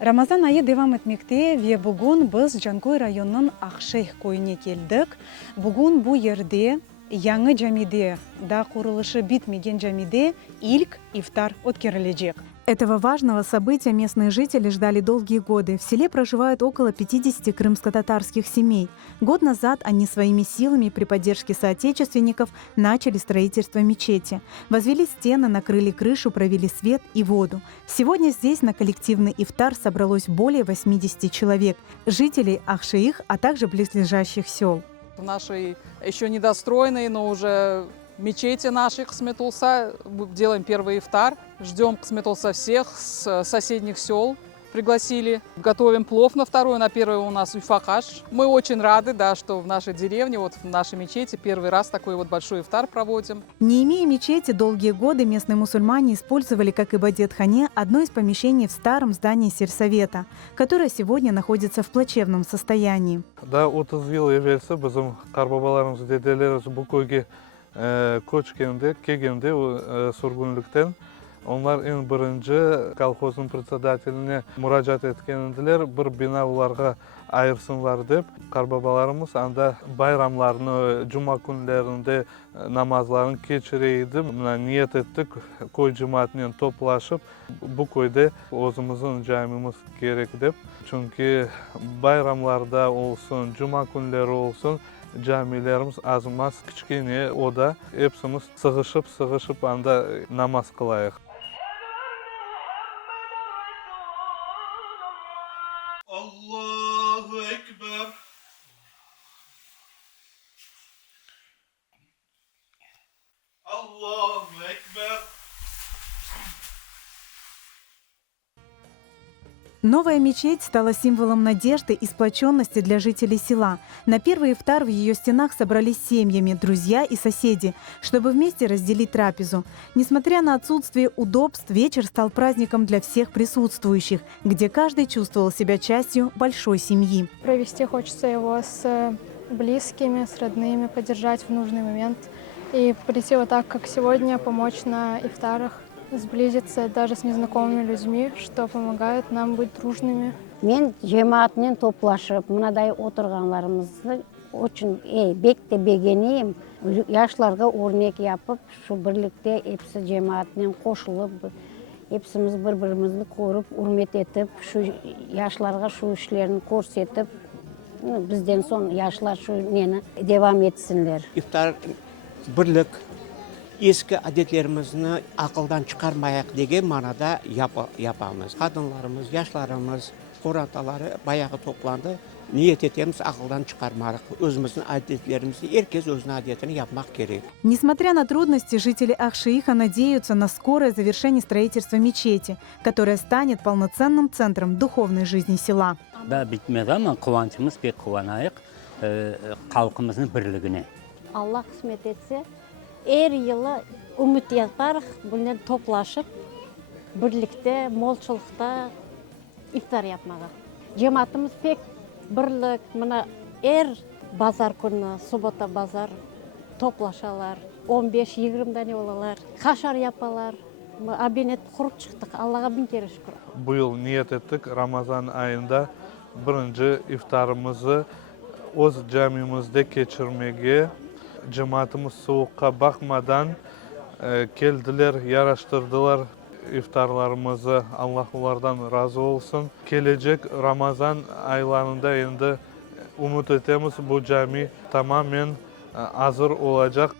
Рамазан айы девам etmekte ve бүгін біз Жанкой районының Ақшейх койыне келдік. Бүгін бұл ерде яңы жамиде, да құрылышы битмеген жамиде ilk ифтар өткерілежек. Этого важного события местные жители ждали долгие годы. В селе проживают около 50 крымско-татарских семей. Год назад они своими силами при поддержке соотечественников начали строительство мечети. Возвели стены, накрыли крышу, провели свет и воду. Сегодня здесь на коллективный ифтар собралось более 80 человек, жителей Ақшейх, а также близлежащих сел. В нашей еще недостроенной, но уже мечети наших Ксметулса делаем первый ифтар. Ждем Ксметулса всех с соседних сел. Пригласили. Готовим плов на второй, на первый у нас уйфакаш. Мы очень рады, да, что в нашей деревне, вот в нашей мечети первый раз такой вот большой ифтар проводим. Не имея мечети, долгие годы местные мусульмане использовали, как ибадет-хане, одно из помещений в старом здании сельсовета, которое сегодня находится в плачевном состоянии. Да, 30 ел evvelsi bizim qarbabalarımız, dedelerimiz bu köyge koçkende, kegende surgunluktan onlar en birinci kolxozun председателіне müracaat etkendiler, bir bina ularga ayırsınlar deb. Qarbabalarımız anda bayramlarını, cuma günlerinde namazlarını keçireydi. Niyet ettik, köy cemaatinin toplaşıp bu köyde özümüzün camimiz gerek deb. Çünkü bayramlarda olsun, cuma günleri olsun, camilerimiz azmaz, kichkine, o da hepsimiz sığışıp anda namaz kılayıq. Allahu Ekber. Allahu Ekber. Новая мечеть стала символом надежды и сплоченности для жителей села. На первый ифтар в ее стенах собрались семьями, друзья и соседи, чтобы вместе разделить трапезу. Несмотря на отсутствие удобств, вечер стал праздником для всех присутствующих, где каждый чувствовал себя частью большой семьи. Провести хочется его с близкими, с родными, поддержать в нужный момент и прийти вот так, как сегодня, помочь на ифтарах, сблизиться даже с незнакомыми людьми, что помогает нам быть дружными. Мен жемаатмен топлашып, мынадай отырганларымызды очень бекте бегенейim. Яшларга өрнек yapıp, şu birlikte hepsi cemaatмен koşulup, hepsimiz bir-birimizni ko'rib, hurmet etip, şu yaşlarga şu işlerini ko'rsatib, bizden son yaşlar şu neni devam etsinler. İftar birlik, eski adetlerimizni akıldan çıkarmayak деген manada yapamız. Kadınlarımız, yaşlarımız, korantaları bayağı toplandı. Niyet etemiz akıldan çıkarmarak. Özümüzün adetlerimizi, herkes özünün adetini yapmak gerek. Несмотря на трудности, жители Ақшейха надеются на скорое завершение строительства мечети, которая станет полноценным центром духовной жизни села. Да, bitmedi ama kıvancımız pek kıvanayık halkımızın birliğine. Allah kısmet etse, her yılı ümit yaparıq, bundan toplaşıp, birlikte, molçulukta iftar yapmağa. Cemaatimiz pek birlik, mına her bazar günü, subota bazar toplaşalar, 15-20 tane olalar, kaşar yapalar. Abinet kurup çıktık, Allah'a bin kere şükür. Bu yıl niyet ettik, Ramazan ayında birinci iftarımızı öz camimizde geçirmeye. Cemaatimiz soğukka bakmadan geldiler, yaraştırdılar iftarlarımızı. Allah onlardan razı olsun. Gelecek Ramazan aylarında endi umut etemiz bu cami tamamen hazır olacak.